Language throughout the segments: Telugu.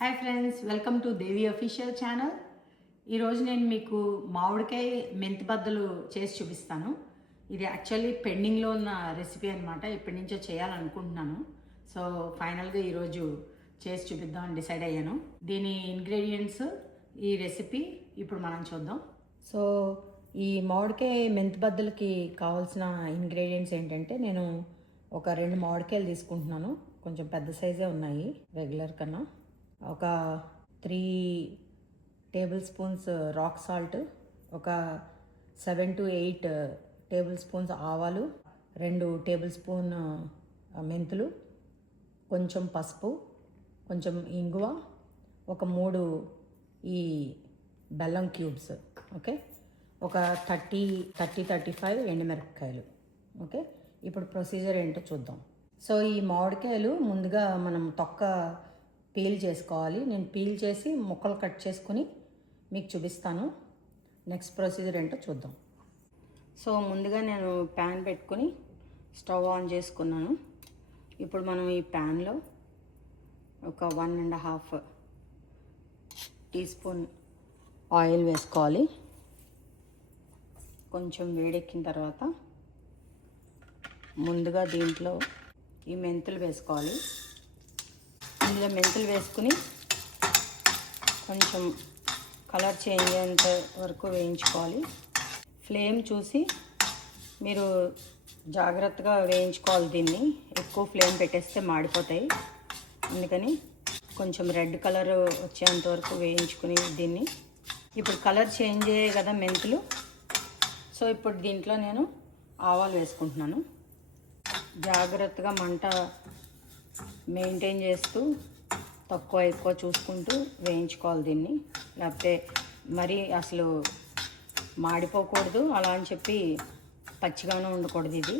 Hi friends, welcome to Devi official channel. ఈరోజు నేను మీకు మామిడికాయ మెంతి బద్దలు చేసి చూపిస్తాను. ఇది యాక్చువల్లీ పెండింగ్లో ఉన్న రెసిపీ అనమాట. ఇప్పటి నుంచో చేయాలనుకుంటున్నాను. సో ఫైనల్గా ఈరోజు చేసి చూపిద్దామని డిసైడ్ అయ్యాను. దీని ఇంగ్రీడియంట్స్, ఈ రెసిపీ ఇప్పుడు మనం చూద్దాం. సో ఈ మామిడికాయ మెంతి బద్దలకి కావాల్సిన ఇంగ్రీడియంట్స్ ఏంటంటే, నేను ఒక 2 మామిడికాయలు తీసుకుంటున్నాను. కొంచెం పెద్ద సైజే ఉన్నాయి రెగ్యులర్ కన్నా. ఒక 3 టేబుల్ స్పూన్స్ రాక్ సాల్ట్, ఒక 7 to 8 టేబుల్ స్పూన్స్ ఆవాలు, 2 టేబుల్ స్పూన్ మెంతులు, కొంచెం పసుపు, కొంచెం ఇంగువ, ఒక 3 ఈ బెల్లం క్యూబ్స్, ఓకే, ఒక 35 ఎండుమిరపకాయలు. ఓకే, ఇప్పుడు ప్రొసీజర్ ఏంటో చూద్దాం. సో ఈ మామిడికాయలు ముందుగా మనం తొక్క పీల్ చేసుకోవాలి. నేను పీల్ చేసి ముక్కలు కట్ చేసుకుని మీకు చూపిస్తాను. నెక్స్ట్ ప్రొసీజర్ ఏంటో చూద్దాం. సో ముందుగా నేను ప్యాన్ పెట్టుకుని స్టవ్ ఆన్ చేసుకున్నాను. ఇప్పుడు మనం ఈ ప్యాన్లో ఒక 1.5 టీ స్పూన్ ఆయిల్ వేసుకోవాలి. కొంచెం వేడెక్కిన తర్వాత ముందుగా దీంట్లో ఈ మెంతులు వేసుకోవాలి. ఇందులో మెంతులు వేసుకుని కొంచెం కలర్ చేంజ్ అయ్యేంత వరకు వేయించుకోవాలి. ఫ్లేమ్ చూసి మీరు జాగ్రత్తగా వేయించుకోవాలి. దీన్ని ఎక్కువ ఫ్లేమ్ పెట్టేస్తే మాడిపోతాయి. అందుకని కొంచెం రెడ్ కలర్ వచ్చేంత వరకు వేయించుకుని దీన్ని. ఇప్పుడు కలర్ చేంజ్ అయ్యాయి కదా మెంతులు. సో ఇప్పుడు దీంట్లో నేను ఆవాలు వేసుకుంటున్నాను. జాగ్రత్తగా మంట మెయింటైన్ చేస్తూ తక్కువ ఎక్కువ చూసుకుంటూ వేయించుకోవాలి దీన్ని. లేకపోతే మరీ అసలు మాడిపోకూడదు, అలా అని చెప్పి పచ్చిగానే ఉండకూడదు. ఇది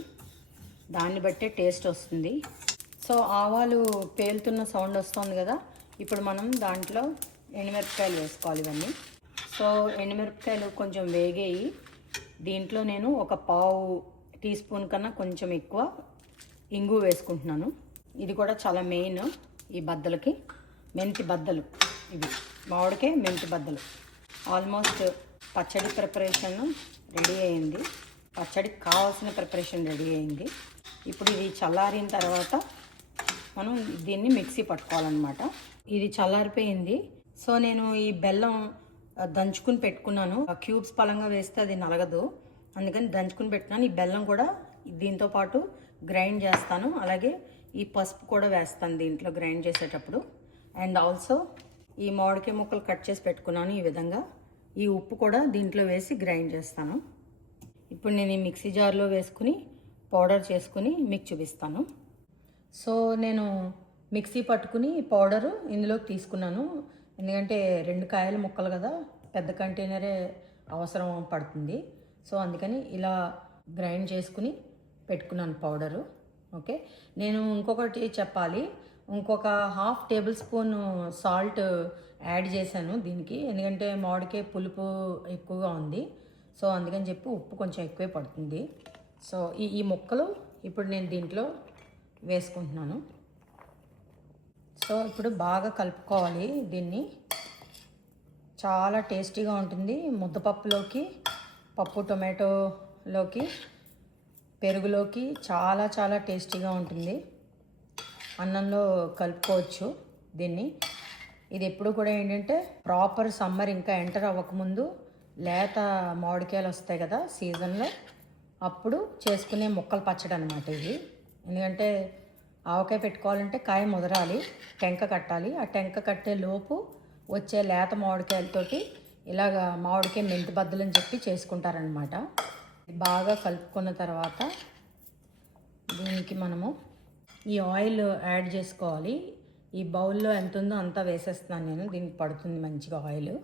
దాన్ని బట్టే టేస్ట్ వస్తుంది. సో ఆవాలు పేలుతున్న సౌండ్ వస్తుంది కదా, ఇప్పుడు మనం దాంట్లో ఎండుమిరపకాయలు వేసుకోవాలి ఇవన్నీ. సో ఎండుమిరపకాయలు కొంచెం వేగాయి. దీంట్లో నేను ఒక 1/2 టీ స్పూన్ కన్నా కొంచెం ఎక్కువ ఇంగు వేసుకుంటున్నాను. ఇది కూడా చాలా మెయిన్ ఈ బద్దలకి. మెంతి బద్దలు ఇవి, మామిడికాయ మెంతి బద్దలు. ఆల్మోస్ట్ పచ్చడి ప్రిపరేషన్ రెడీ అయింది. పచ్చడికి కావాల్సిన ప్రిపరేషన్ రెడీ అయింది. ఇప్పుడు ఇది చల్లారిన తర్వాత మనం దీన్ని మిక్సీ పట్టుకోవాలన్నమాట. ఇది చల్లారిపోయింది. సో నేను ఈ బెల్లం దంచుకుని పెట్టుకున్నాను. క్యూబ్స్ పలంగా వేస్తే అది నలగదు, అందుకని దంచుకుని పెట్టినాను. ఈ బెల్లం కూడా దీంతో పాటు గ్రైండ్ చేస్తాను. అలాగే ఈ పసుపు కూడా వేస్తాను దీంట్లో గ్రైండ్ చేసేటప్పుడు. అండ్ ఆల్సో ఈ మామిడికాయ ముక్కలు కట్ చేసి పెట్టుకున్నాను ఈ విధంగా. ఈ ఉప్పు కూడా దీంట్లో వేసి గ్రైండ్ చేస్తాను. ఇప్పుడు నేను ఈ మిక్సీ జార్లో వేసుకుని పౌడర్ చేసుకుని మీకు చూపిస్తాను. సో నేను మిక్సీ పట్టుకుని పౌడరు ఇందులోకి తీసుకున్నాను. ఎందుకంటే 2 కాయల ముక్కలు కదా, పెద్ద కంటైనరే అవసరం పడుతుంది. సో అందుకని ఇలా గ్రైండ్ చేసుకుని పెట్టుకున్నాను పౌడరు. ఓకే, నేను ఇంకొకటి చెప్పాలి. ఇంకొక 1/2 టేబుల్ స్పూన్ సాల్ట్ యాడ్ చేశాను దీనికి. ఎందుకంటే మామిడికాయ పులుపు ఎక్కువగా ఉంది. సో అందుకని చెప్పి ఉప్పు కొంచెం ఎక్కువే పడుతుంది. సో ఈ ముక్కలు ఇప్పుడు నేను దీంట్లో వేసుకుంటున్నాను. సో ఇప్పుడు బాగా కలుపుకోవాలి దీన్ని. చాలా టేస్టీగా ఉంటుంది. ముద్దపప్పులోకి, పప్పు టొమాటోలోకి, పెరుగులోకి చాలా చాలా టేస్టీగా ఉంటుంది. అన్నంలో కలుపుకోవచ్చు దీన్ని. ఇది ఎప్పుడు కూడా ఏంటంటే ప్రాపర్ సమ్మర్ ఇంకా ఎంటర్ అవ్వకముందు లేత మామిడికాయలు వస్తాయి కదా సీజన్లో, అప్పుడు చేసుకునే ముక్కలు పచ్చడి అనమాట ఇది. ఎందుకంటే ఆవకాయ పెట్టుకోవాలంటే కాయ ముదరాలి, టెంక కట్టాలి. ఆ టెంక కట్టే లోపు వచ్చే లేత మామిడికాయలతోటి ఇలాగ మామిడికాయ మెంతి బద్దలని చెప్పి చేసుకుంటారనమాట. బాగా కలుపుకున్న తర్వాత దీనికి మనము ఈ ఆయిల్ యాడ్ చేసుకోవాలి. ఈ బౌల్లో ఎంత ఉందో అంతా వేసేస్తున్నాను నేను. దీనికి పడుతుంది మంచిగా ఆయిల్.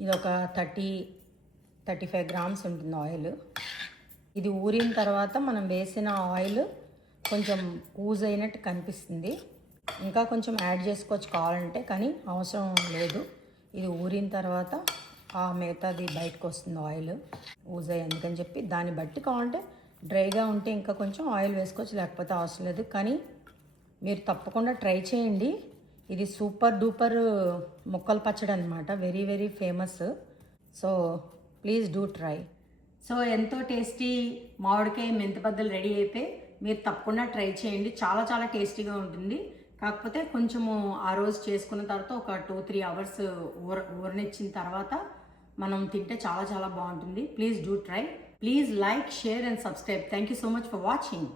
ఇది ఒక 35 గ్రామ్స్ ఉంటుంది ఆయిల్. ఇది ఊరిన తర్వాత మనం వేసిన ఆయిల్ కొంచెం ఊజ్ అయినట్టు కనిపిస్తుంది. ఇంకా కొంచెం యాడ్ చేసుకోవచ్చు కావాలంటే, కానీ అవసరం లేదు. ఇది ఊరిన తర్వాత ఆ మిగతాది బయటకు వస్తుంది ఆయిల్ ఊజ్ అయ్యి. అందుకని చెప్పి దాన్ని బట్టి కావాలంటే డ్రైగా ఉంటే ఇంకా కొంచెం ఆయిల్ వేసుకోవచ్చు, లేకపోతే అవసరం లేదు. కానీ మీరు తప్పకుండా ట్రై చేయండి. ఇది సూపర్ డూపర్ ముక్కల పచ్చడి అనమాట, very very famous. So please do try. So ఎంతో టేస్టీ మామిడికాయ మెంతిబద్దలు రెడీ అయిపోయి మీరు తప్పకుండా ట్రై చేయండి. చాలా చాలా టేస్టీగా ఉంటుంది. కాకపోతే కొంచెము ఆ రోజు చేసుకున్న తర్వాత ఒక 2-3 అవర్స్ ఊరనిచ్చిన తర్వాత మనం తింటే చాలా చాలా బాగుంటుంది. Please do try. Please like, share and subscribe. Thank you so much for watching.